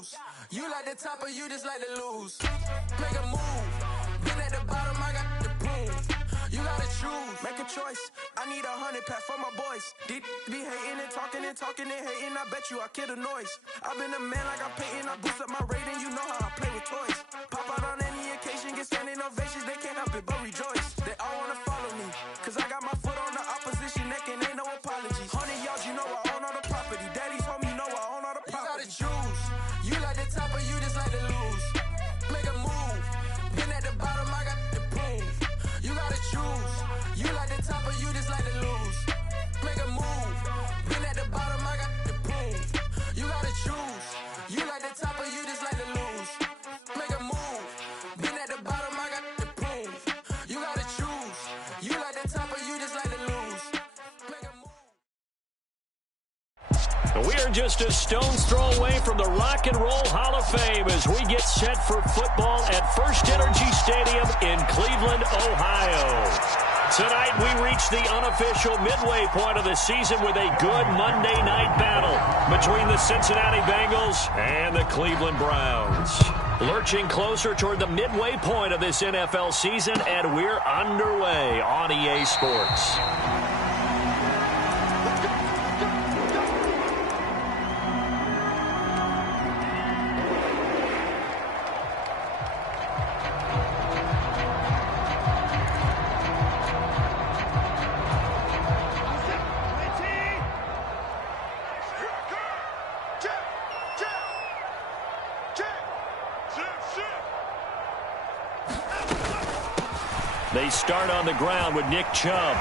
juice. You like the top, or you just like to lose. Make a move. Been at the bottom, I got the proof. You gotta choose, make a choice. I need 100 pack for my boys. Be hating and talking and hating. I bet you I kill the noise. I've been a man like I'm painting. I boost up my rating. You know how I play with toys. Pop out on any occasion, get standing ovations. They can't help it but rejoice. They all wanna follow me, cause I got my foot on the opposition neck and ain't no apologies. 100 yards, you know I own all the property. Daddy's home, you know I own all the property. You gotta choose. You like the top, or you just like to lose. Make a move. Been at the bottom, I got the proof. You gotta choose. You like the top, or you just like to lose. Make a move. Been at the bottom, I got the proof. You gotta choose. You like the top, or you just like to lose. Make a move. Been at the bottom, I got the proof. You gotta choose. You like the top, or you just like to lose. Make a move. We are just a stone's throw away from the Rock and Roll Hall of Fame as we get set for football at First Energy Stadium in Cleveland, Ohio. Tonight we reach the unofficial midway point of the season with a good Monday night battle between the Cincinnati Bengals and the Cleveland Browns. Lurching closer toward the midway point of this NFL season, and we're underway on EA Sports. They start on the ground with Nick Chubb.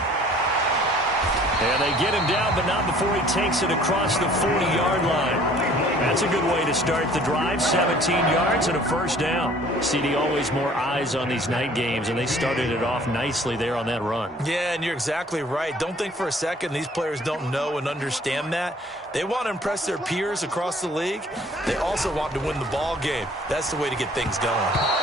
And they get him down, but not before he takes it across the 40-yard line. That's a good way to start the drive. 17 yards and a first down. CD, always more eyes on these night games, and they started it off nicely there on that run. Yeah, and you're exactly right. Don't think for a second these players don't know and understand that. They want to impress their peers across the league. They also want to win the ball game. That's the way to get things going.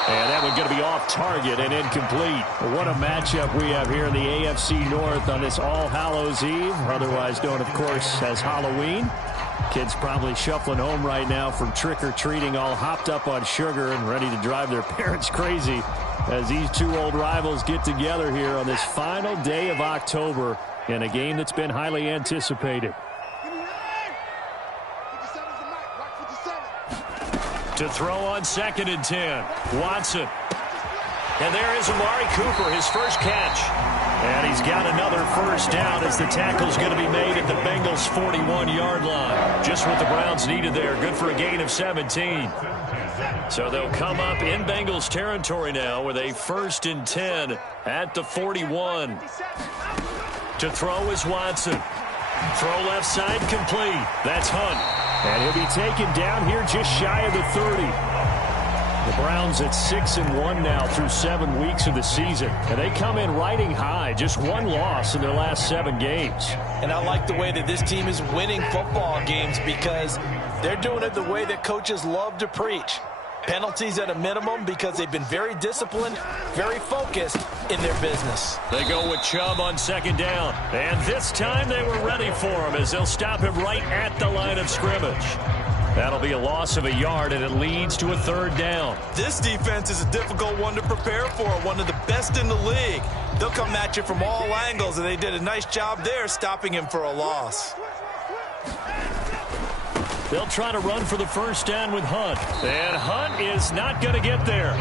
And that one's going to be off target and incomplete. What a matchup we have here in the AFC North on this All Hallows Eve, otherwise known, of course, as Halloween. Kids probably shuffling home right now from trick-or-treating, all hopped up on sugar and ready to drive their parents crazy as these two old rivals get together here on this final day of October in a game that's been highly anticipated. To throw on 2nd and 10, Watson. And there is Amari Cooper, his first catch. And he's got another first down as the tackle's going to be made at the Bengals' 41-yard line. Just what the Browns needed there. Good for a gain of 17. So they'll come up in Bengals territory now with a 1st and 10 at the 41. To throw is Watson. Throw left side complete. That's Hunt. And he'll be taken down here just shy of the 30. The Browns at 6-1 now through 7 weeks of the season. And they come in riding high. Just one loss in their last 7 games. And I like the way that this team is winning football games because they're doing it the way that coaches love to preach. Penalties at a minimum because they've been very disciplined, very focused in their business. They go with Chubb on 2nd down. And this time they were ready for him as they'll stop him right at the line of scrimmage. That'll be a loss of a yard, and it leads to a 3rd down. This defense is a difficult one to prepare for, one of the best in the league. They'll come at you from all angles, and they did a nice job there stopping him for a loss. They'll try to run for the first down with Hunt. And Hunt is not going to get there.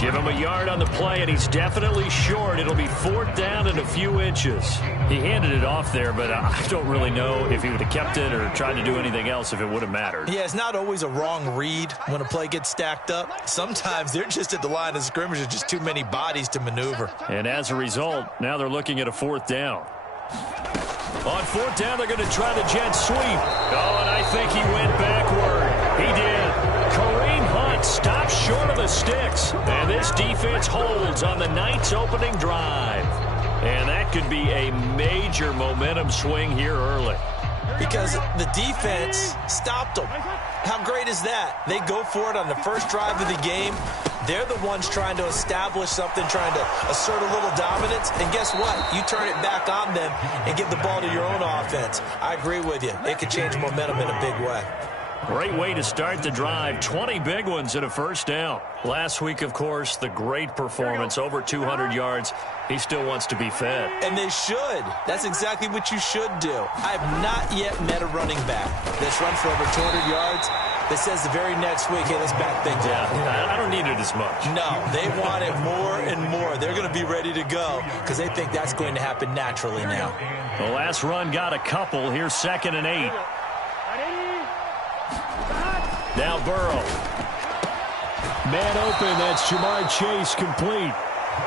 Give him a yard on the play, and he's definitely short. It'll be 4th down and a few inches. He handed it off there, but I don't really know if he would have kept it or tried to do anything else if it would have mattered. Yeah, it's not always a wrong read when a play gets stacked up. Sometimes they're just at the line of scrimmage. There's just too many bodies to maneuver. And as a result, now they're looking at a 4th down. On 4th down, they're going to try the jet sweep. Oh, and I think he went backward. He did. Kareem Hunt stops short of the sticks. And this defense holds on the night's opening drive. And that could be a major momentum swing here early. Because the defense stopped them. How great is that? They go for it on the first drive of the game. They're the ones trying to establish something, trying to assert a little dominance. And guess what? You turn it back on them and give the ball to your own offense. I agree with you. It could change momentum in a big way. Great way to start the drive. 20 big ones and a first down. Last week, of course, the great performance, over 200 yards. He still wants to be fed. And they should. That's exactly what you should do. I have not yet met a running back that's run for over 200 yards that says the very next week, hey, let's back things up. Yeah, I don't need it as much. No, they want it more and more. They're going to be ready to go because they think that's going to happen naturally now. The last run got a couple. Here's 2nd and 8. Now Burrow. Man open. That's Jamar Chase complete.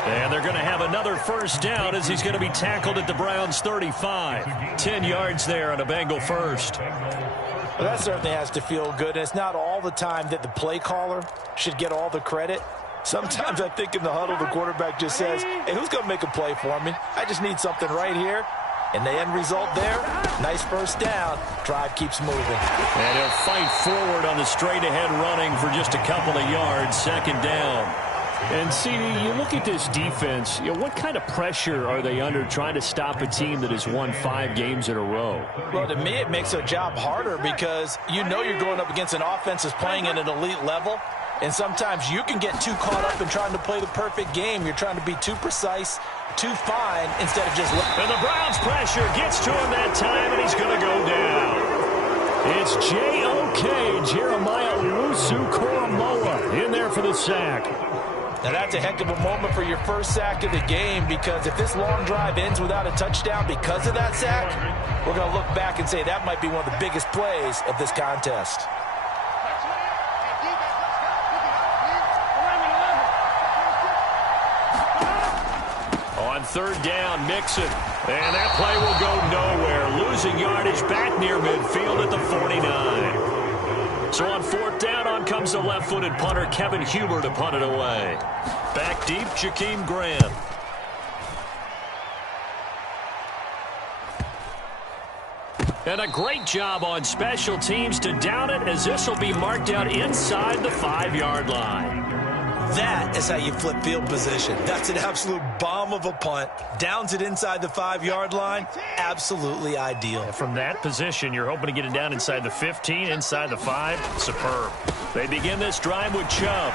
And they're going to have another first down as he's going to be tackled at the Browns' 35. 10 yards there on a Bengal first. Well, that certainly has to feel good. And it's not all the time that the play caller should get all the credit. Sometimes I think in the huddle, the quarterback just says, hey, who's going to make a play for me? I just need something right here. And the end result there, nice first down. Drive keeps moving. And he'll fight forward on the straight-ahead running for just a couple of yards. 2nd down. And, CD, you look at this defense, what kind of pressure are they under trying to stop a team that has won 5 games in a row? Well, to me, it makes their job harder because you know you're going up against an offense that's playing at an elite level. And sometimes you can get too caught up in trying to play the perfect game. You're trying to be too precise, too fine, instead of just... And the Browns pressure gets to him that time, and he's going to go down. It's J.O.K. Jeremiah Owusu-Koramoah in there for the sack. Now, that's a heck of a moment for your first sack of the game because if this long drive ends without a touchdown because of that sack, we're going to look back and say that might be one of the biggest plays of this contest. On 3rd down, Mixon. And that play will go nowhere. Losing yardage back near midfield at the 49. So on 4th down, on comes the left-footed punter, Kevin Huber, to punt it away. Back deep, Jakeem Grant. And a great job on special teams to down it, as this will be marked out inside the 5-yard line. That is how you flip field position. That's an absolute bomb of a punt. Downs it inside the 5-yard line. Absolutely ideal. And from that position, you're hoping to get it down inside the 15, inside the 5. Superb. They begin this drive with Chubb.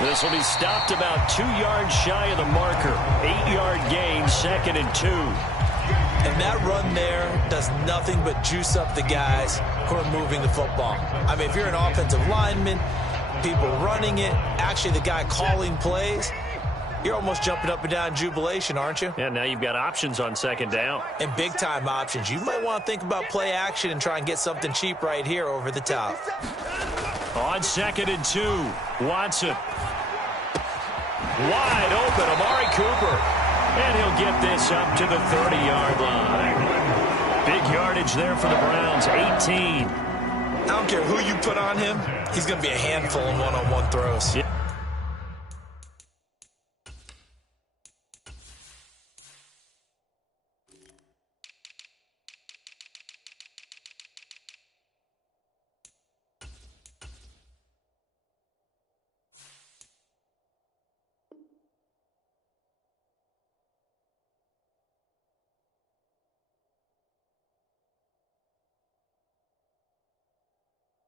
This will be stopped about 2 yards shy of the marker. 8-yard gain, 2nd and 2. And that run there does nothing but juice up the guys who are moving the football. I mean, if you're an offensive lineman, people running it, actually the guy calling plays, you're almost jumping up and down in jubilation, aren't you? Yeah, now you've got options on 2nd down. And big-time options. You might want to think about play action and try and get something cheap right here over the top. On 2nd and 2, Watson. Wide open, Amari Cooper. And he'll get this up to the 30-yard line. Big yardage there for the Browns, 18. I don't care who you put on him, he's going to be a handful in one-on-one throws. Yeah.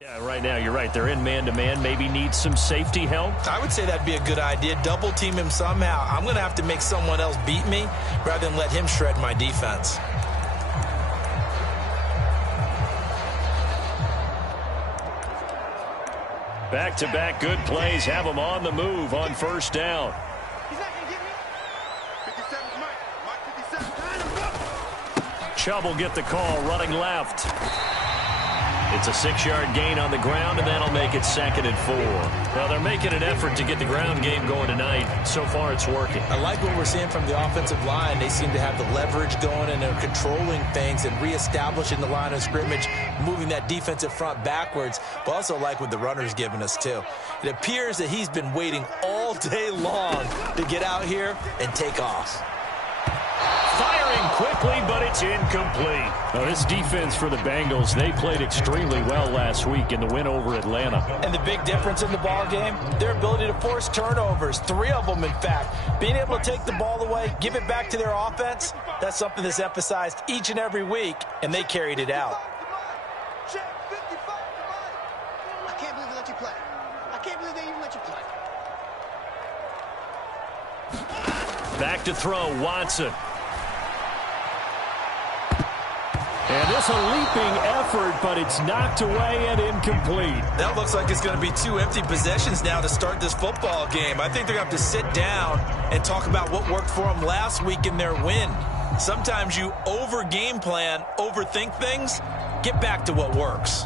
Yeah, right now, you're right. They're in man-to-man. Maybe need some safety help. I would say that'd be a good idea. Double team him somehow. I'm going to have to make someone else beat me rather than let him shred my defense. Back-to-back good plays have them on the move on 1st down. Chubb will get the call running left. It's a 6-yard gain on the ground, and that'll make it 2nd and 4. Well, they're making an effort to get the ground game going tonight. So far, it's working. I like what we're seeing from the offensive line. They seem to have the leverage going, and they're controlling things and reestablishing the line of scrimmage, moving that defensive front backwards, but also like what the runner's giving us, too. It appears that he's been waiting all day long to get out here and take off. Firing quickly, but it's incomplete. Now, this defense for the Bengals, they played extremely well last week in the win over Atlanta. And the big difference in the ball game, their ability to force turnovers, 3 of them, in fact. Being able to take the ball away, give it back to their offense, that's something that's emphasized each and every week, and they carried it out. Back to throw, Watson. And this a leaping effort, but it's knocked away and incomplete. That looks like it's going to be 2 empty possessions now to start this football game. I think they're going to have to sit down and talk about what worked for them last week in their win. Sometimes you over-game plan, overthink things. Get back to what works.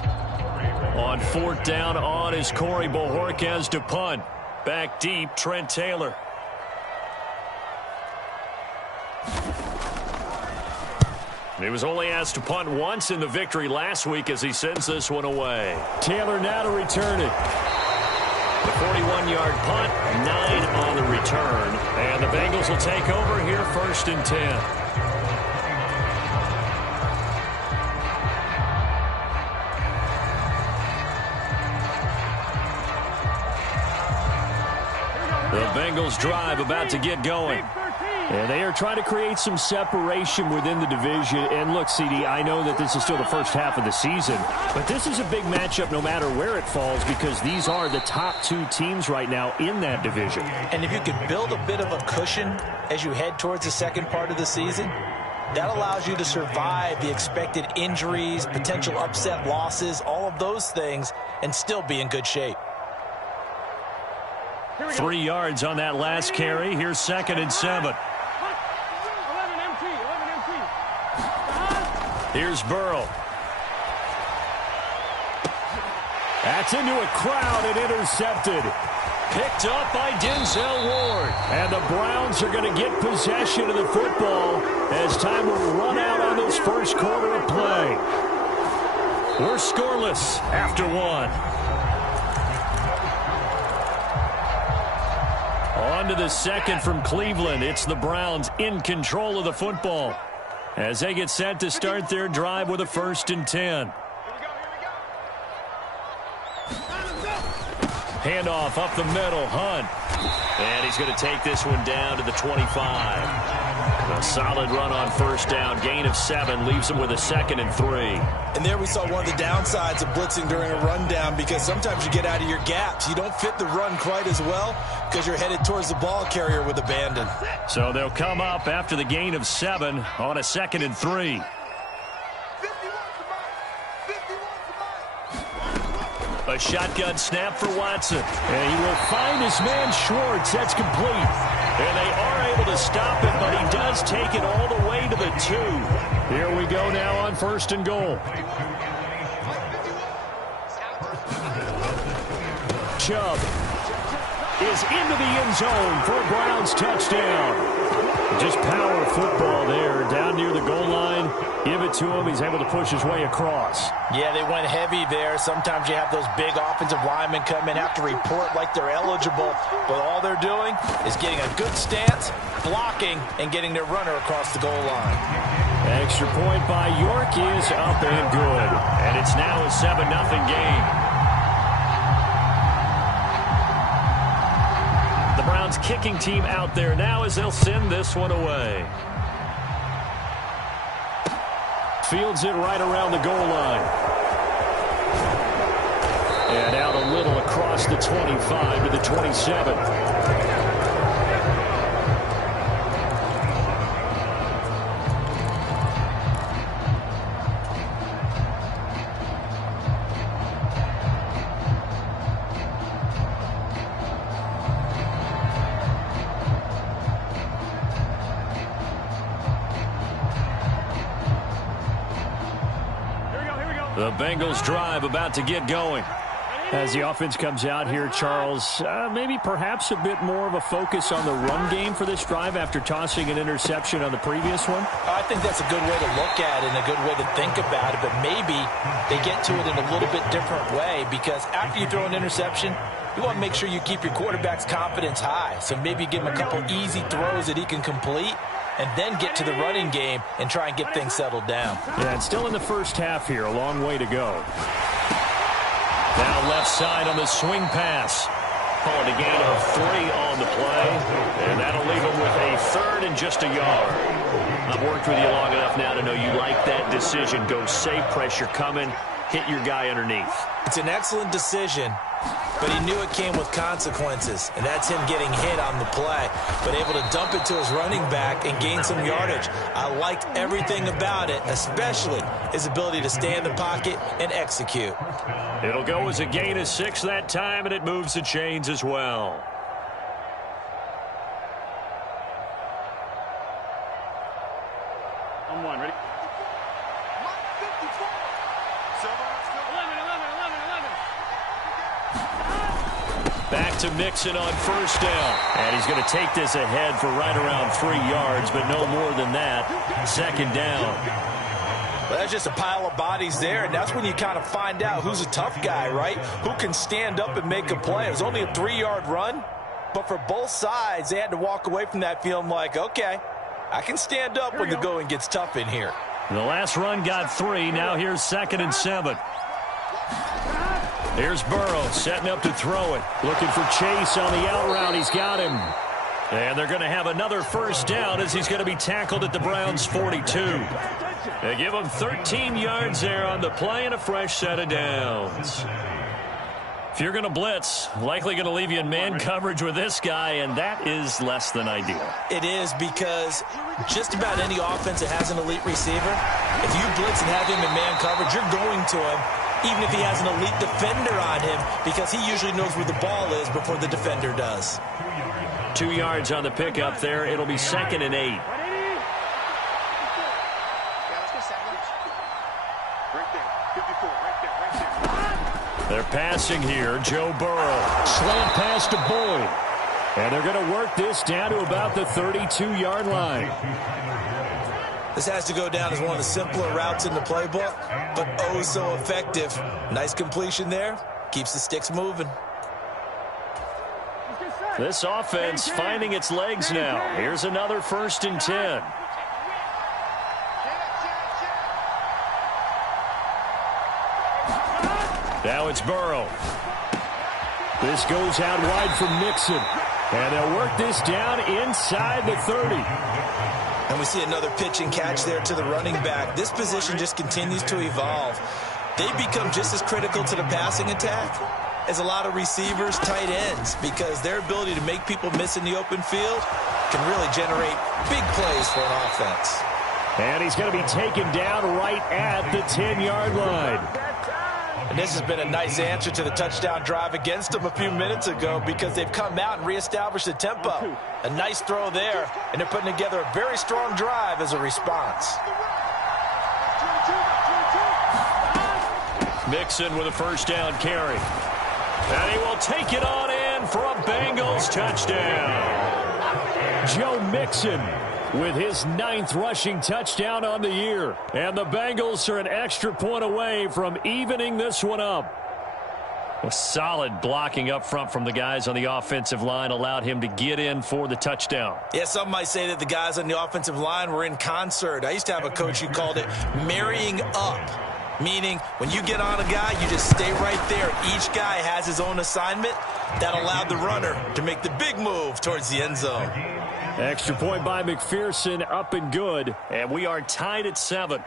On 4th down on is Corey Bojorquez to punt. Back deep, Trent Taylor. He was only asked to punt once in the victory last week as he sends this one away. Taylor now to return it. The 41-yard punt, 9 on the return. And the Bengals will take over here 1st and 10. The Bengals drive about to get going. And they are trying to create some separation within the division. And look, CD, I know that this is still the first half of the season, but this is a big matchup no matter where it falls because these are the top 2 teams right now in that division. And if you could build a bit of a cushion as you head towards the second part of the season, that allows you to survive the expected injuries, potential upset losses, all of those things, and still be in good shape. 3 yards on that last carry. Here's 2nd and 7. Here's Burrow. That's into a crowd and intercepted. Picked up by Denzel Ward. And the Browns are going to get possession of the football as time will run out on this first quarter of play. We're scoreless after 1. On to the second from Cleveland. It's the Browns in control of the football as they get set to start their drive with a 1st and 10. Handoff up the middle, Hunt. And he's going to take this one down to the 25. A solid run on 1st down. Gain of 7 leaves him with a 2nd and 3. And there we saw one of the downsides of blitzing during a rundown because sometimes you get out of your gaps. You don't fit the run quite as well because you're headed towards the ball carrier with abandon. So they'll come up after the gain of 7 on a 2nd and 3. A shotgun snap for Watson. And he will find his man Schwartz. That's complete. And they are able to stop him, but he does take it all the way to the 2. Here we go now on 1st and goal. Chubb is into the end zone for a Browns touchdown. Just power football there down near the goal line. Give it to him. He's able to push his way across. Yeah, they went heavy there. Sometimes you have those big offensive linemen come in, have to report like they're eligible, but all they're doing is getting a good stance, blocking, and getting their runner across the goal line. Extra point by York is up and good. And it's now a 7-0 game. The Browns kicking team out there now as they'll send this one away. Fields it right around the goal line. And out a little across the 25 to the 27. The Bengals drive about to get going. As the offense comes out here, Charles, maybe perhaps a bit more of a focus on the run game for this drive after tossing an interception on the previous one? I think that's a good way to look at it and a good way to think about it, but maybe they get to it in a little bit different way because after you throw an interception, you want to make sure you keep your quarterback's confidence high. So maybe give him a couple easy throws that he can complete and then get to the running game and try and get things settled down. Yeah, it's still in the first half here. A long way to go. Now left side on the swing pass. Calling a gain of 3 on the play. And that'll leave him with a 3rd and just a yard. I've worked with you long enough now to know you like that decision. Go safe, pressure coming. hit your guy underneath. It's an excellent decision, but he knew it came with consequences, and that's him getting hit on the play, but able to dump it to his running back and gain some yardage. I liked everything about it, especially his ability to stay in the pocket and execute. It'll go as a gain of 6 that time, and it moves the chains as well. On one, ready? Back to Mixon on first down. And he's going to take this ahead for right around 3 yards, but no more than that. Second down. Well, that's just a pile of bodies there, and that's when you kind of find out who's a tough guy, right? Who can stand up and make a play. It was only a 3-yard run, but for both sides, they had to walk away from that feeling like, okay, I can stand up when the going gets tough in here. The last run got 3. Now here's 2nd and 7. Here's Burrow setting up to throw it. Looking for Chase on the out route. He's got him. And they're going to have another first down as he's going to be tackled at the Browns' 42. They give him 13 yards there on the play and a fresh set of downs. If you're going to blitz, likely going to leave you in man coverage with this guy, and that is less than ideal. It is, because just about any offense that has an elite receiver, if you blitz and have him in man coverage, you're going to him, even if he has an elite defender on him, because he usually knows where the ball is before the defender does. 2 yards on the pickup there. It'll be 2nd and 8. They're passing here. Joe Burrow. Slant pass to Boyd. And they're going to work this down to about the 32-yard line. This has to go down as one of the simpler routes in the playbook, but oh so effective. Nice completion there. Keeps the sticks moving. This offense finding its legs now. Here's another 1st and 10. Now it's Burrow. This goes out wide for Mixon. And they'll work this down inside the 30. And we see another pitch and catch there to the running back. This position just continues to evolve. They become just as critical to the passing attack as a lot of receivers, tight ends, because their ability to make people miss in the open field can really generate big plays for an offense. And he's going to be taken down right at the 10-yard line. And this has been a nice answer to the touchdown drive against them a few minutes ago, because they've come out and reestablished the tempo. A nice throw there, and they're putting together a very strong drive as a response. Mixon with a first down carry. And he will take it on in for a Bengals touchdown. Joe Mixon with his 9th rushing touchdown on the year. And the Bengals are an extra point away from evening this one up. A solid blocking up front from the guys on the offensive line allowed him to get in for the touchdown. Yeah, some might say that the guys on the offensive line were in concert. I used to have a coach who called it marrying up, meaning when you get on a guy, you just stay right there. Each guy has his own assignment. That allowed the runner to make the big move towards the end zone. Extra point by McPherson, up and good, and we are tied at 7.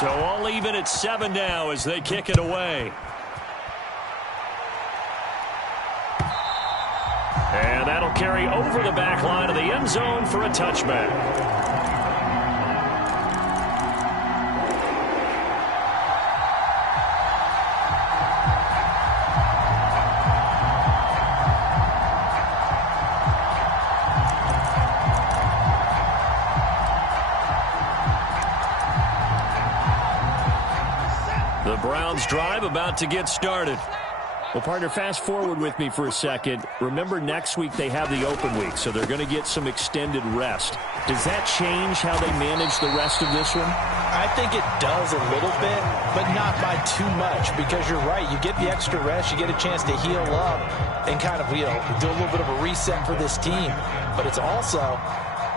So all even at 7 now as they kick it away. And that'll carry over the back line of the end zone for a touchback. The Browns drive about to get started. Well, partner, fast forward with me for a second. Remember, next week they have the open week, so they're going to get some extended rest. Does that change how they manage the rest of this one? I think it does a little bit, but not by too much, because you're right. You get the extra rest, you get a chance to heal up and kind of, do a little bit of a reset for this team. But it's also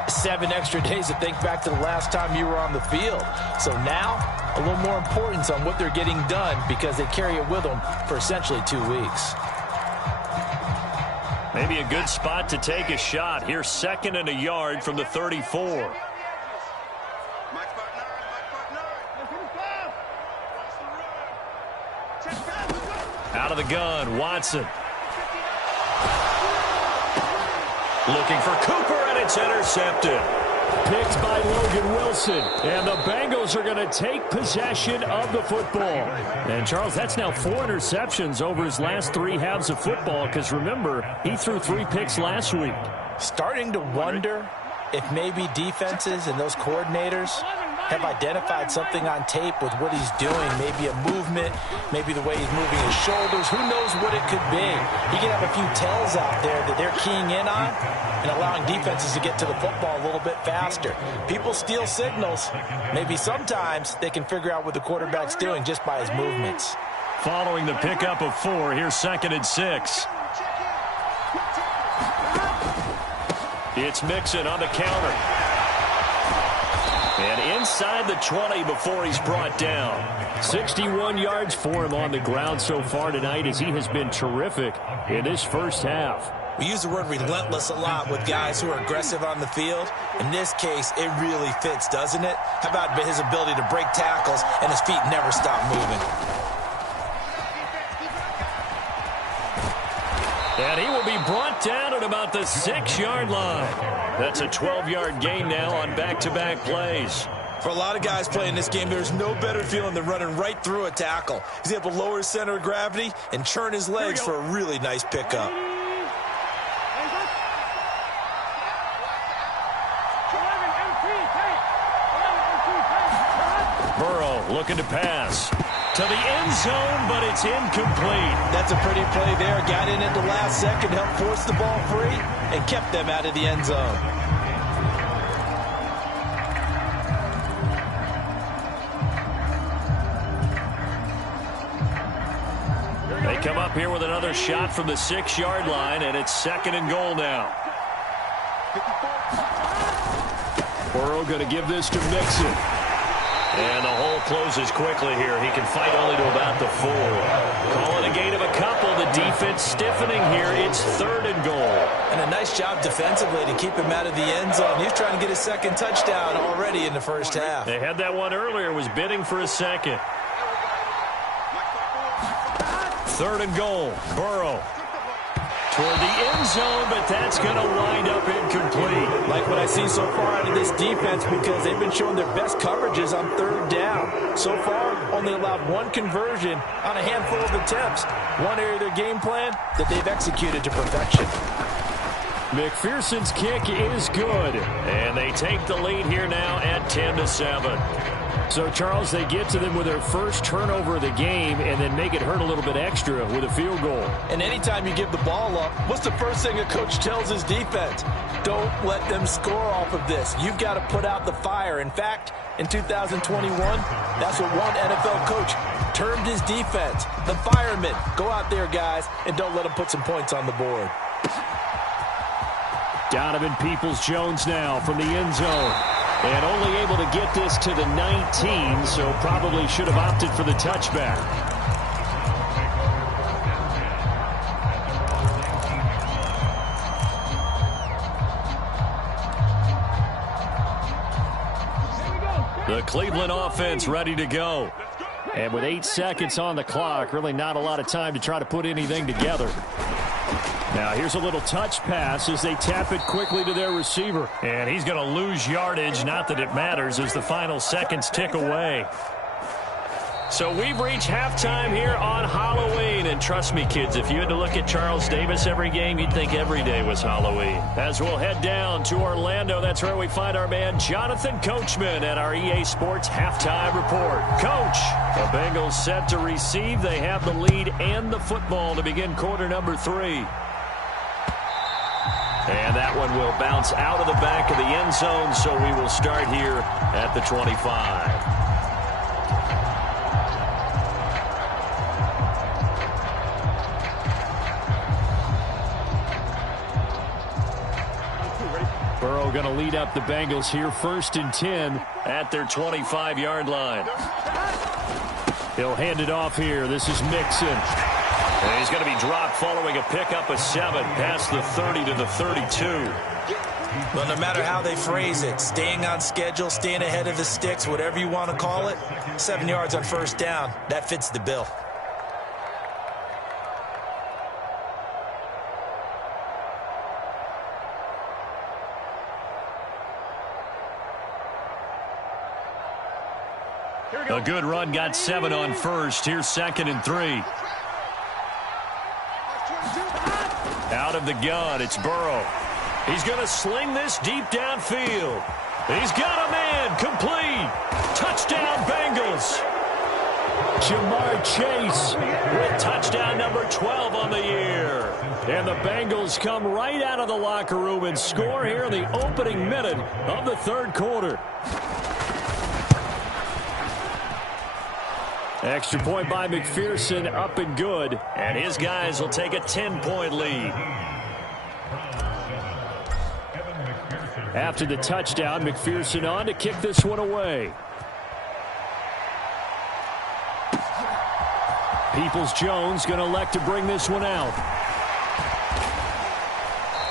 7 extra days to think back to the last time you were on the field. So now, a little more importance on what they're getting done, because they carry it with them for essentially 2 weeks. Maybe a good spot to take a shot. Here's 2nd and a yard from the 34. Out of the gun, Watson. Looking for Cooper, and it's intercepted. Picked by Logan Wilson. And the Bengals are going to take possession of the football. And, Charles, that's now 4 interceptions over his last 3 halves of football. Because, remember, he threw 3 picks last week. Starting to wonder if maybe defenses and those coordinators have identified something on tape with what he's doing. Maybe a movement, maybe the way he's moving his shoulders. Who knows what it could be? He can have a few tells out there that they're keying in on and allowing defenses to get to the football a little bit faster. People steal signals. Maybe sometimes they can figure out what the quarterback's doing just by his movements. Following the pickup of 4, here's 2nd and 6. It's Mixon on the counter. And inside the 20 before he's brought down. 61 yards for him on the ground so far tonight as he has been terrific in this first half. We use the word relentless a lot with guys who are aggressive on the field. In this case, it really fits, doesn't it? How about his ability to break tackles and his feet never stop moving? And he will be brought down at about the 6-yard line. That's a 12-yard gain now on back-to-back plays. For a lot of guys playing this game, there's no better feeling than running right through a tackle. He's able to lower his center of gravity and churn his legs for a really nice pickup. Burrow looking to pass to the end zone, but it's incomplete. That's a pretty play there. Got in at the last second, helped force the ball free, and kept them out of the end zone. They come up here with another shot from the 6-yard line, and it's 2nd and goal now. Burrow going to give this to Mixon. And the hole closes quickly here. He can fight only to about the 4. Call it a gain of a couple. The defense stiffening here. It's 3rd and goal. And a nice job defensively to keep him out of the end zone. He's trying to get his 2nd touchdown already in the first half. They had that one earlier. Was bidding for a 2nd. 3rd and goal. Burrow toward the end zone, but that's going to wind up incomplete. Like what I see so far out of this defense, because they've been showing their best coverages on 3rd down. So far, only allowed 1 conversion on a handful of attempts. One area of their game plan that they've executed to perfection. McPherson's kick is good, and they take the lead here now at 10-7. So, Charles, they get to them with their first turnover of the game and then make it hurt a little bit extra with a field goal. And anytime you give the ball up, what's the first thing a coach tells his defense? Don't let them score off of this. You've got to put out the fire. In fact, in 2021, that's what one NFL coach termed his defense. The firemen. Go out there, guys, and don't let them put some points on the board. Donovan Peoples-Jones now from the end zone. And only able to get this to the 19, so probably should have opted for the touchback. The Cleveland offense ready to go. And with 8 seconds on the clock, really not a lot of time to try to put anything together. Now here's a little touch pass as they tap it quickly to their receiver. And he's going to lose yardage, not that it matters, as the final seconds tick away. So we've reached halftime here on Halloween. And trust me, kids, if you had to look at Charles Davis every game, you'd think every day was Halloween. As we'll head down to Orlando, that's where we find our man Jonathan Coachman at our EA Sports Halftime Report. Coach, the Bengals set to receive. They have the lead and the football to begin quarter number 3. And that one will bounce out of the back of the end zone, so we will start here at the 25. Burrow going to lead up the Bengals here, 1st and 10 at their 25-yard line. He'll hand it off here. This is Mixon. And he's going to be dropped following a pickup of 7 past the 30 to the 32. Well, no matter how they phrase it, staying on schedule, staying ahead of the sticks, whatever you want to call it, 7 yards on first down, that fits the bill. A good run got 7 on first. Here's 2nd and 3. Out of the gun, it's Burrow. He's going to sling this deep downfield. He's got a man, complete. Touchdown, Bengals. Jamar Chase with touchdown number 12 on the year. And the Bengals come right out of the locker room and score here in the opening minute of the third quarter. Extra point by McPherson, up and good. And his guys will take a 10-point lead. After the touchdown, McPherson on to kick this one away. Peoples-Jones going to elect to bring this one out.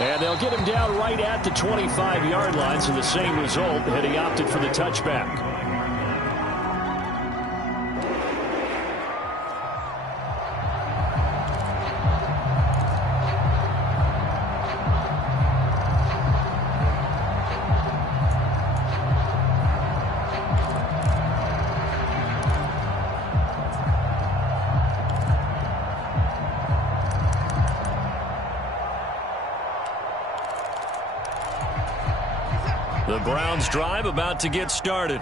And they'll get him down right at the 25-yard line, so the same result, and he opted for the touchback. The Browns drive about to get started.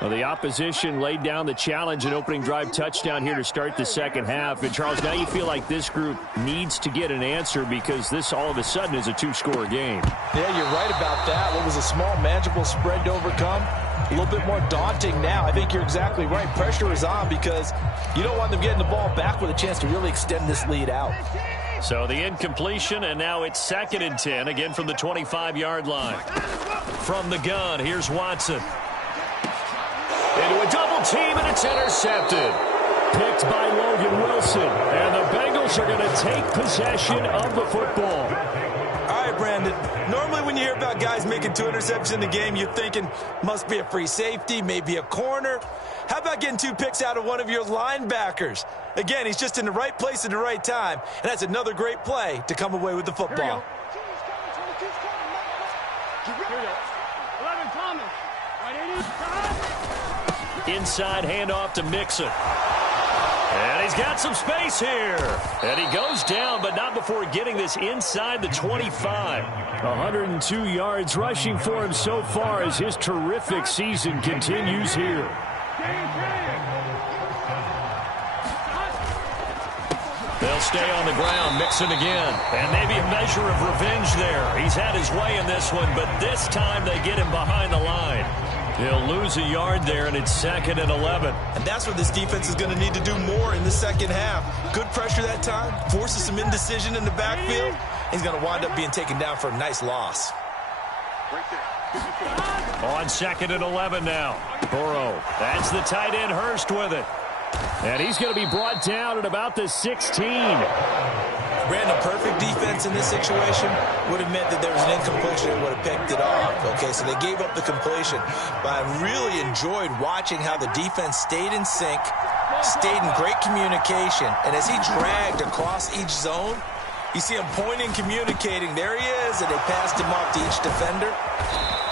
Well, the opposition laid down the challenge and opening drive touchdown here to start the second half. And, Charles, now you feel like this group needs to get an answer because this all of a sudden is a two-score game. Yeah, you're right about that. What was a small, manageable spread to overcome? A little bit more daunting now. I think you're exactly right. Pressure is on because you don't want them getting the ball back with a chance to really extend this lead out. So the incompletion, and now it's 2nd and 10, again from the 25-yard line. From the gun, here's Watson. Into a double team, and it's intercepted. Picked by Logan Wilson. And the Bengals are going to take possession of the football. All right, Brandon. Normally when you hear about guys making 2 interceptions in the game, you're thinking must be a free safety, maybe a corner. How about getting 2 picks out of one of your linebackers? Again, he's just in the right place at the right time, and that's another great play to come away with the football. Inside handoff to Mixon. And he's got some space here. And he goes down, but not before getting this inside the 25. 102 yards rushing for him so far as his terrific season continues here. They'll stay on the ground. Mixon again. And maybe a measure of revenge there. He's had his way in this one, but this time they get him behind the line. He'll lose a yard there, and it's 2nd and 11. And that's what this defense is going to need to do more in the second half. Good pressure that time, forces some indecision in the backfield. He's going to wind up being taken down for a nice loss. On 2nd and 11 now. Burrow. That's the tight end, Hurst, with it. And he's going to be brought down at about the 16. Brandon, perfect defense in this situation would have meant that there was an incompletion and would have picked it off. Okay, so they gave up the completion. But I really enjoyed watching how the defense stayed in sync, stayed in great communication, and as he dragged across each zone, you see him pointing, communicating. There he is, and they passed him off to each defender.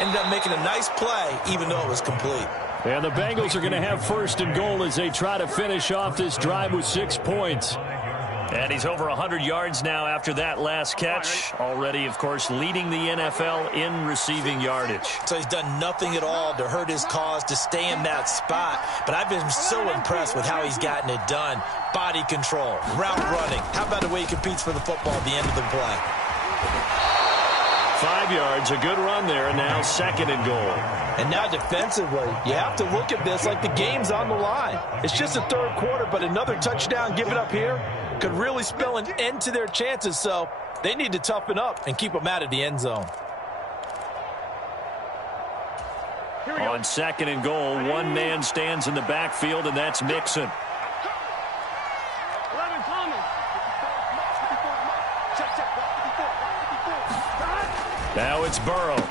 Ended up making a nice play, even though it was complete. And the Bengals are going to have 1st and goal as they try to finish off this drive with 6 points. And he's over 100 yards now after that last catch. Already, of course, leading the NFL in receiving yardage. So he's done nothing at all to hurt his cause, to stay in that spot. But I've been so impressed with how he's gotten it done. Body control, route running. How about the way he competes for the football at the end of the play? 5 yards, a good run there, and now 2nd and goal. And now defensively, you have to look at this like the game's on the line. It's just the third quarter, but another touchdown given up here could really spell an end to their chances, so they need to toughen up and keep them out of the end zone. On 2nd and goal, one man stands in the backfield, and that's Mixon. Now it's Burrow.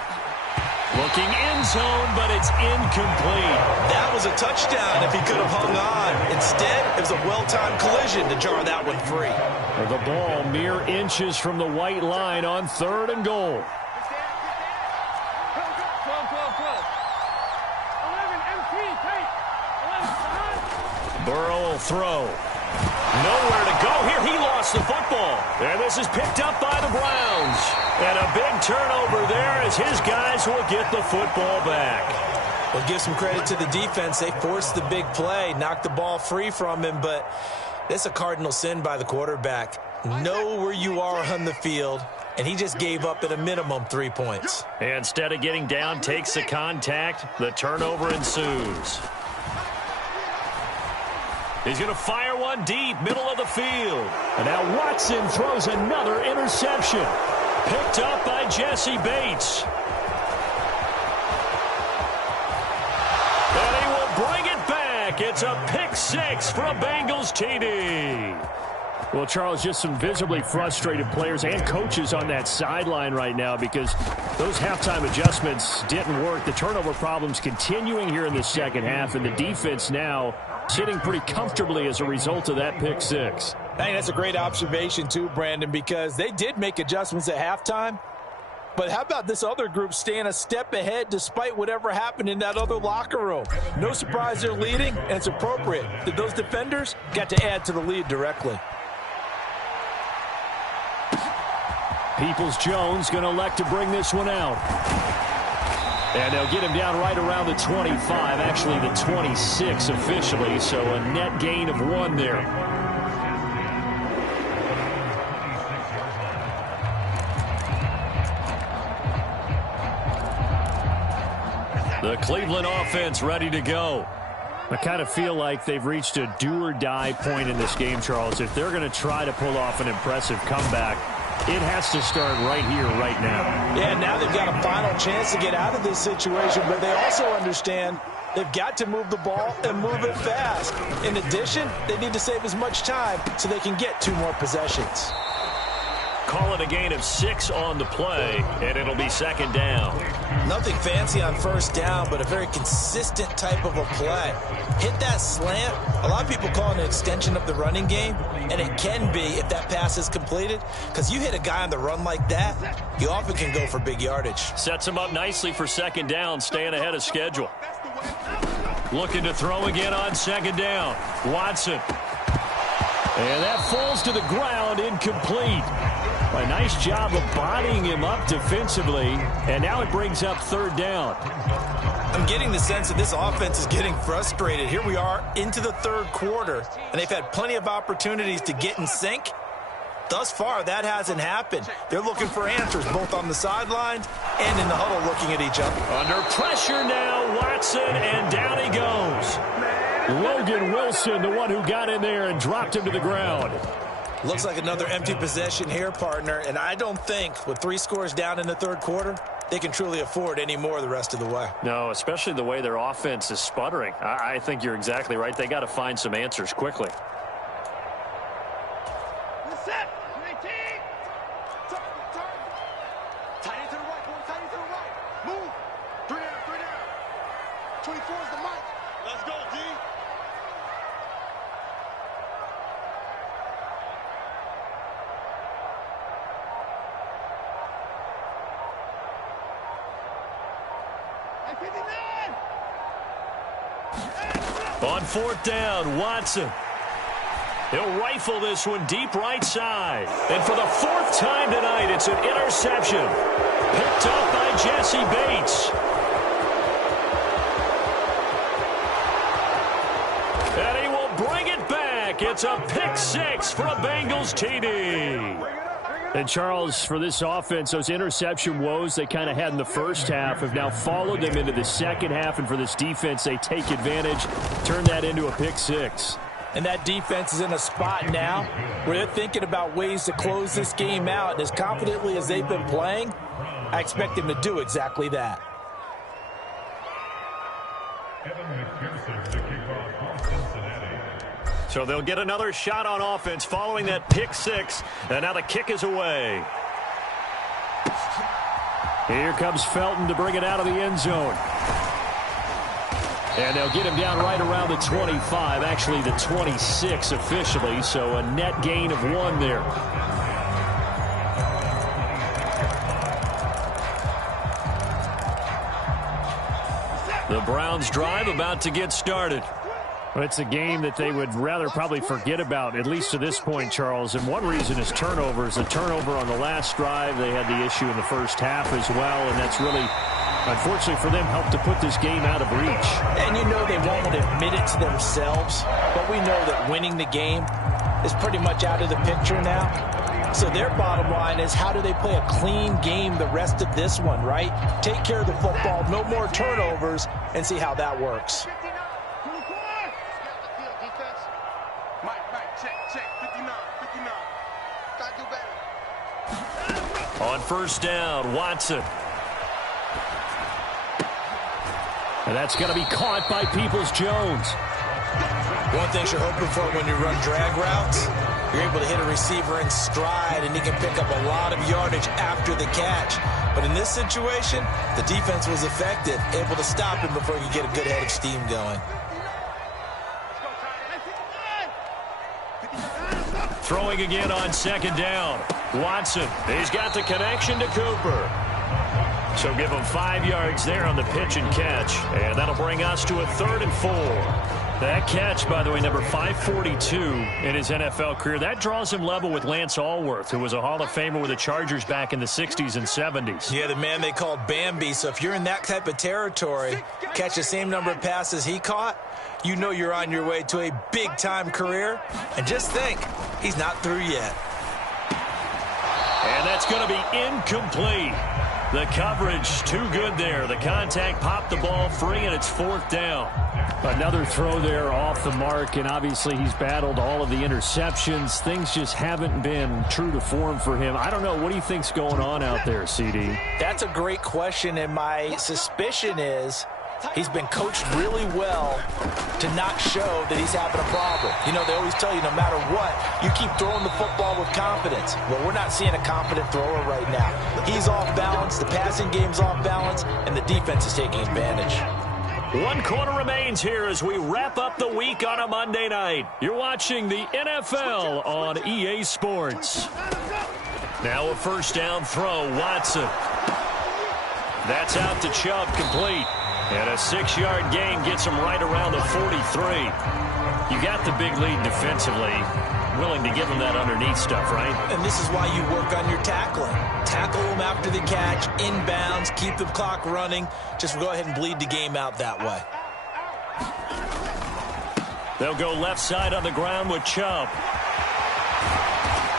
Looking end zone, but it's incomplete. That was a touchdown if he could have hung on. Instead, it was a well-timed collision to jar that one free. The ball mere inches from the white line on 3rd and goal. Burrow will throw. Nowhere to go here. He lost the football. And this is picked up by the Browns. And a big turnover there as his guys will get the football back. Well, give some credit to the defense. They forced the big play, knocked the ball free from him, but that's a cardinal sin by the quarterback. Know where you are on the field, and he just gave up at a minimum 3 points. Instead of getting down, takes the contact. The turnover ensues. He's going to fire one deep, middle of the field. And now Watson throws another interception. Picked up by Jesse Bates. And he will bring it back. It's a pick 6 for a Bengals TD. Well, Charles, just some visibly frustrated players and coaches on that sideline right now because those halftime adjustments didn't work. The turnover problems continuing here in the second half, and the defense now sitting pretty comfortably as a result of that pick 6. I think that's a great observation too, Brandon, because they did make adjustments at halftime. But how about this other group staying a step ahead despite whatever happened in that other locker room? No surprise they're leading, and it's appropriate that those defenders got to add to the lead directly. Peoples-Jones going to elect to bring this one out. And they'll get him down right around the 25, actually the 26 officially, so a net gain of 1 there. The Cleveland offense ready to go. I kind of feel like they've reached a do-or-die point in this game, Charles. If they're going to try to pull off an impressive comeback, it has to start right here, right now. Yeah, now they've got a final chance to get out of this situation, but they also understand they've got to move the ball and move it fast. In addition, they need to save as much time so they can get 2 more possessions. Call it a gain of 6 on the play, and it'll be 2nd down. Nothing fancy on 1st down, but a very consistent type of a play. Hit that slant. A lot of people call it an extension of the running game, and it can be if that pass is completed, because you hit a guy on the run like that, you often can go for big yardage. Sets him up nicely for 2nd down, staying ahead of schedule. Looking to throw again on 2nd down. Watson. And that falls to the ground, incomplete. A nice job of bodying him up defensively, and now it brings up 3rd down. I'm getting the sense that this offense is getting frustrated. Here we are into the 3rd quarter, and they've had plenty of opportunities to get in sync. Thus far, that hasn't happened. They're looking for answers both on the sidelines and in the huddle looking at each other. Under pressure now, Watson, and down he goes. Logan Wilson, the one who got in there and dropped him to the ground. Looks like another empty possession here, partner, and I don't think with 3 scores down in the 3rd quarter, they can truly afford any more the rest of the way. No, especially the way their offense is sputtering. I think you're exactly right. They got to find some answers quickly. On 4th down, Watson. He'll rifle this one deep right side. And for the 4th time tonight, it's an interception. Picked up by Jesse Bates. And he will bring it back. It's a pick 6 for a Bengals TD. And, Charles, for this offense, those interception woes they kind of had in the first half have now followed them into the second half. And for this defense, they take advantage, turn that into a pick 6. And that defense is in a spot now where they're thinking about ways to close this game out. And as confidently as they've been playing, I expect them to do exactly that. So they'll get another shot on offense following that pick 6. And now the kick is away. Here comes Felton to bring it out of the end zone. And they'll get him down right around the 25, actually the 26 officially, so a net gain of 1 there. The Browns drive about to get started. Well, it's a game that they would rather probably forget about, at least to this point, Charles. And one reason is turnovers. A turnover on the last drive. They had the issue in the first half as well, and that's really, unfortunately for them, helped to put this game out of reach. And you know they won't admit it to themselves, but we know that winning the game is pretty much out of the picture now. So their bottom line is, how do they play a clean game the rest of this one, right? Take care of the football, no more turnovers, and see how that works. On first down, Watson. And that's going to be caught by Peoples-Jones. One thing you're hoping for when you run drag routes, you're able to hit a receiver in stride, and he can pick up a lot of yardage after the catch. But in this situation, the defense was effective, able to stop him before he could get a good head of steam going. Throwing again on second down. Watson, he's got the connection to Cooper. So give him 5 yards there on the pitch and catch. And that'll bring us to a 3rd and 4. That catch, by the way, number 542 in his NFL career. That draws him level with Lance Allworth, who was a Hall of Famer with the Chargers back in the 60s and 70s. Yeah, the man they called Bambi. So if you're in that type of territory, catch the same number of passes he caught, you know you're on your way to a big-time career. And just think, he's not through yet. And that's going to be incomplete. The coverage too good there. The contact popped the ball free, and it's 4th down. Another throw there off the mark, and obviously he's battled all of the interceptions. Things just haven't been true to form for him. I don't know. What do you think's going on out there, CD? That's a great question, and my suspicion is he's been coached really well to not show that he's having a problem. You know, they always tell you no matter what, you keep throwing the football with confidence. Well, we're not seeing a confident thrower right now. He's off balance, the passing game's off balance, and the defense is taking advantage. 1 quarter remains here as we wrap up the week on a Monday night. You're watching the NFL on EA Sports. Now a first down throw, Watson. That's out to Chubb, complete. And a 6-yard gain gets him right around the 43. You got the big lead defensively. Willing to give him that underneath stuff, right? And this is why you work on your tackling. Tackle him after the catch, inbounds, keep the clock running. Just go ahead and bleed the game out that way. They'll go left side on the ground with Chubb.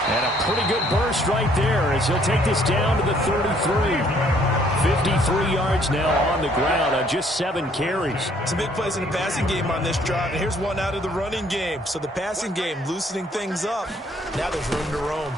And a pretty good burst right there as he'll take this down to the 33. 53 yards now on the ground on just 7 carries. It's a big plays in the passing game on this drive, and here's one out of the running game. So the passing game loosening things up. Now there's room to roam.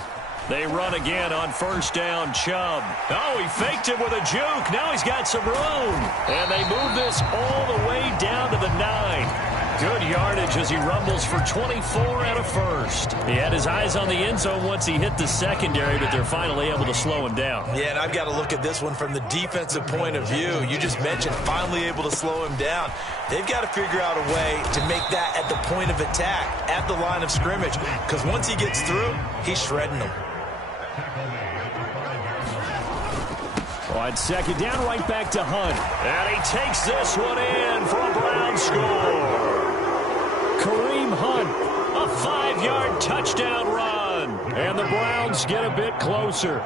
They run again on first down, Chubb. Oh, he faked it with a juke. Now he's got some room. And they move this all the way down to the 9. Good yardage as he rumbles for 24 and a first. He had his eyes on the end zone once he hit the secondary, but they're finally able to slow him down. Yeah, and I've got to look at this one from the defensive point of view. You just mentioned finally able to slow him down. They've got to figure out a way to make that at the point of attack, at the line of scrimmage, because once he gets through, he's shredding them. On second down, right back to Hunt. And he takes this one in for a Brown score. Kareem Hunt, a 5-yard touchdown run. And the Browns get a bit closer.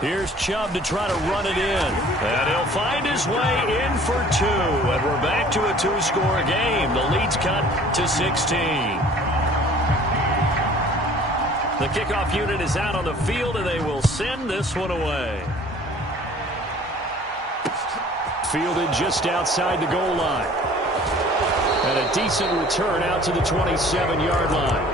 Here's Chubb to try to run it in. And he'll find his way in for 2. And we're back to a 2-score game. The lead's cut to 16. The kickoff unit is out on the field, and they will send this one away. Fielded just outside the goal line. And a decent return out to the 27-yard line.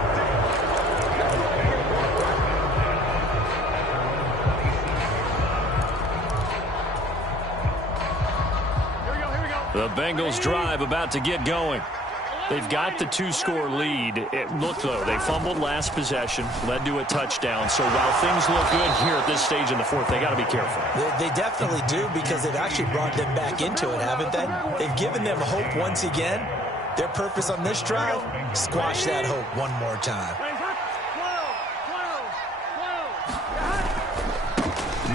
The Bengals drive about to get going. They've got the two-score lead. Look, though, they fumbled last possession, led to a touchdown. So while things look good here at this stage in the fourth, they got to be careful. They definitely do, because they've actually brought them back into it, haven't they? They've given them hope once again. Their purpose on this drive, squash that hope one more time.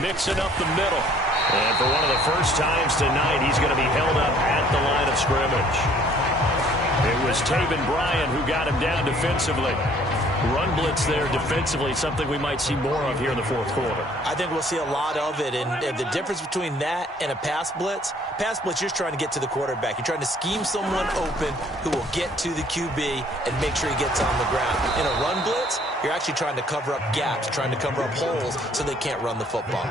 Mixing up the middle. And for one of the first times tonight, he's going to be held up at the line of scrimmage. It was Taven Bryan who got him down defensively. Run blitz there defensively, something we might see more of here in the fourth quarter. I think we'll see a lot of it, and the difference between that and a pass blitz, you're trying to get to the quarterback. You're trying to scheme someone open who will get to the QB and make sure he gets on the ground. In a run blitz, you're actually trying to cover up gaps, trying to cover up holes so they can't run the football.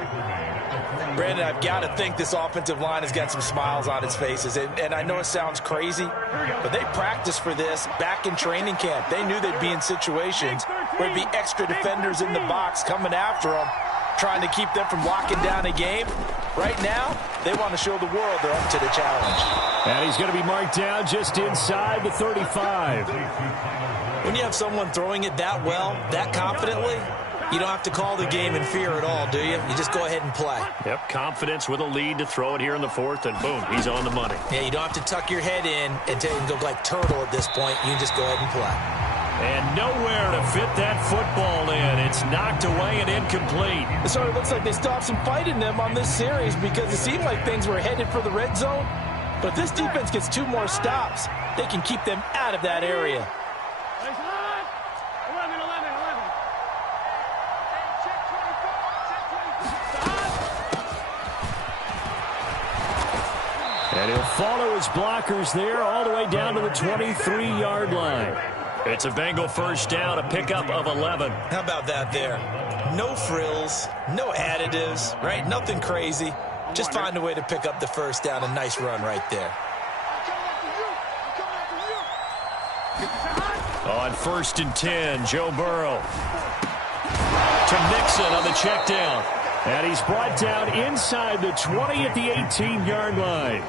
Brandon, I've got to think this offensive line has got some smiles on its faces. And I know it sounds crazy, but they practiced for this back in training camp. They knew they'd be in situations where there'd be extra defenders in the box coming after them, trying to keep them from locking down a game. Right now, they want to show the world they're up to the challenge. And he's going to be marked down just inside the 35. When you have someone throwing it that well, that confidently, you don't have to call the game in fear at all, do you? You just go ahead and play. Yep, confidence with a lead to throw it here in the fourth, and boom, he's on the money. Yeah, you don't have to tuck your head in and go like turtle at this point. You can just go ahead and play. And nowhere to fit that football in. It's knocked away and incomplete. It sort of looks like they stopped some fight in them on this series, because it seemed like things were headed for the red zone. But if this defense gets 2 more stops, they can keep them out of that area. And he'll follow his blockers there all the way down to the 23-yard line. It's a Bengal first down, a pickup of 11. How about that there? No frills, no additives, right? Nothing crazy. Just find a way to pick up the first down. A nice run right there. On 1st and 10, Joe Burrow to Mixon on the check down. And he's brought down inside the 20 at the 18-yard line.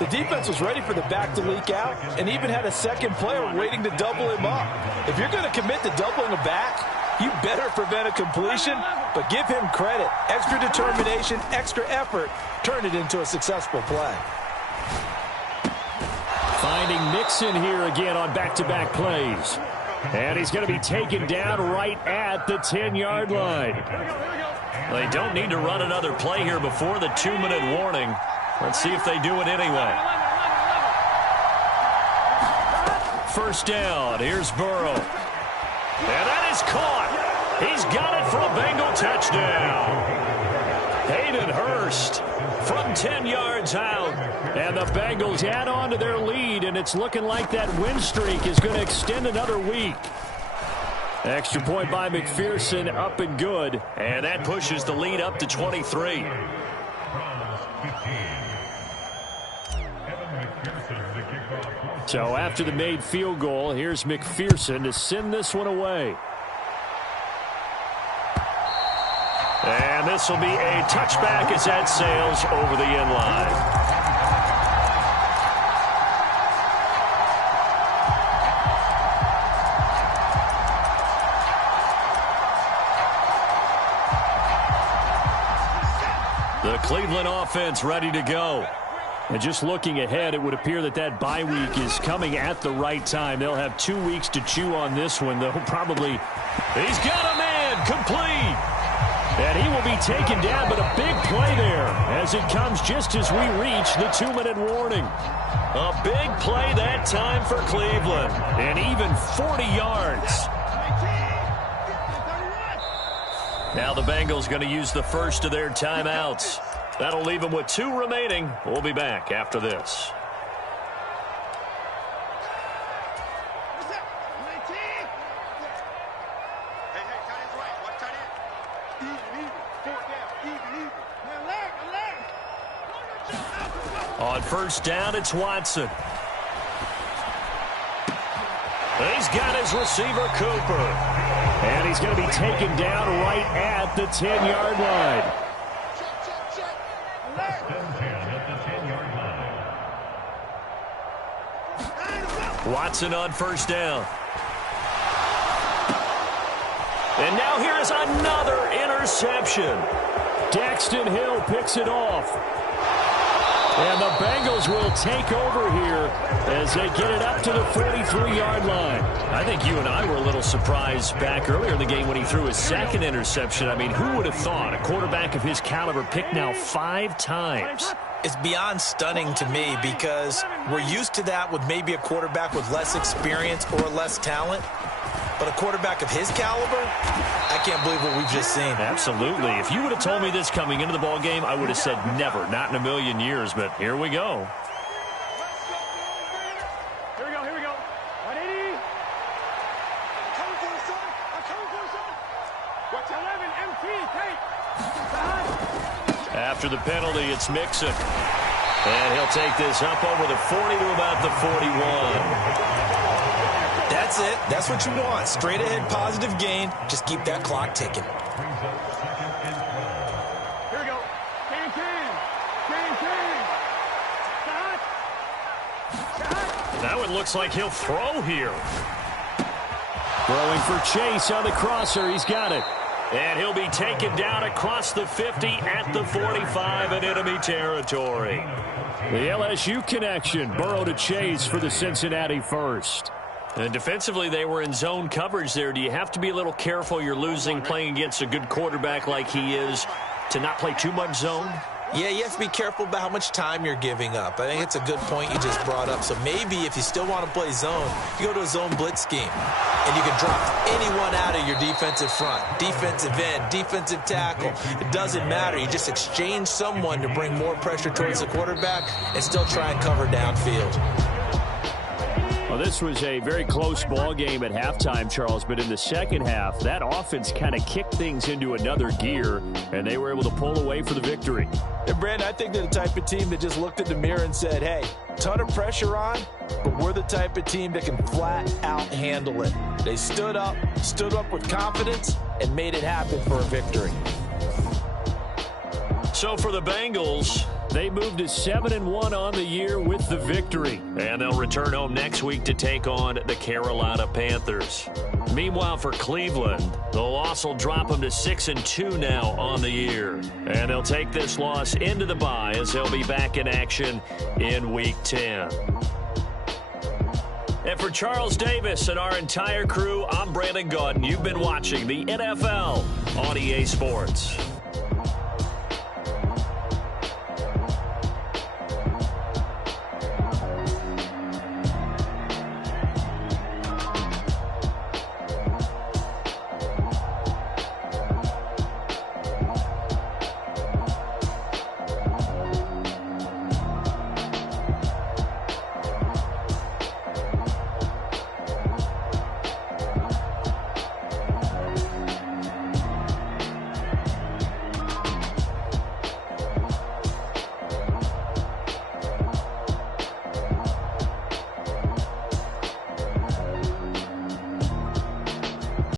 The defense was ready for the back to leak out and even had a second player waiting to double him up. If you're going to commit to doubling a back, you better prevent a completion, but give him credit. Extra determination, extra effort, turn it into a successful play. Finding Mixon here again on back-to-back plays. And he's going to be taken down right at the 10-yard line. They don't need to run another play here before the 2-minute warning. Let's see if they do it anyway. First down. Here's Burrow. And that is caught. He's got it for a Bengal touchdown. Hayden Hurst from 10 yards out. And the Bengals add on to their lead, and it's looking like that win streak is going to extend another week. Extra point by McPherson, up and good. And that pushes the lead up to 23. So after the made field goal, here's McPherson to send this one away. And this will be a touchback as that sails over the end line. The Cleveland offense ready to go. And just looking ahead, it would appear that that bye week is coming at the right time. They'll have 2 weeks to chew on this one, though. Probably. He's got a man complete. And he will be taken down, but a big play there as it comes just as we reach the 2-minute warning. A big play that time for Cleveland, and even 40 yards. Now the Bengals going to use the first of their timeouts. That'll leave them with 2 remaining. We'll be back after this. On first down, it's Watson. He's got his receiver, Cooper. And he's going to be taken down right at the 10-yard line. Watson on first down. And now here is another interception. Daxton Hill picks it off. And the Bengals will take over here as they get it up to the 43-yard line. I think you and I were a little surprised back earlier in the game when he threw his second interception. I mean, who would have thought a quarterback of his caliber picked now 5 times? It's beyond stunning to me because we're used to that with maybe a quarterback with less experience or less talent. But a quarterback of his caliber, I can't believe what we've just seen. Absolutely. If you would have told me this coming into the ball game, I would have said never, not in a million years. But here we go. Here we go, here we go. 180. Watch 11, MT, take. After the penalty, it's Mixon. And he'll take this up over the 40 to about the 41. That's it. That's what you want. Straight ahead, positive gain. Just keep that clock ticking. Here we go. Can. Shot. That one looks like he'll throw here. Throwing for Chase on the crosser. He's got it. And he'll be taken down across the 50 at the 45 in enemy territory. The LSU connection. Burrow to Chase for the Cincinnati first. And defensively, they were in zone coverage there. Do you have to be a little careful you're losing playing against a good quarterback like he is to not play too much zone? Yeah, you have to be careful about how much time you're giving up. I think it's a good point you just brought up. So maybe if you still want to play zone, you go to a zone blitz scheme. And you can drop anyone out of your defensive front. Defensive end, defensive tackle. It doesn't matter. You just exchange someone to bring more pressure towards the quarterback and still try and cover downfield. Well, this was a very close ball game at halftime, Charles, but in the second half, that offense kind of kicked things into another gear, and they were able to pull away for the victory. And, Brandon, I think they're the type of team that just looked in the mirror and said, hey, ton of pressure on, but we're the type of team that can flat out handle it. They stood up with confidence, and made it happen for a victory. So for the Bengals, they moved to 7-1 on the year with the victory. And they'll return home next week to take on the Carolina Panthers. Meanwhile, for Cleveland, the loss will drop them to 6-2 now on the year. And they'll take this loss into the bye as they'll be back in action in Week 10. And for Charles Davis and our entire crew, I'm Brandon Gaudin. You've been watching the NFL on EA Sports.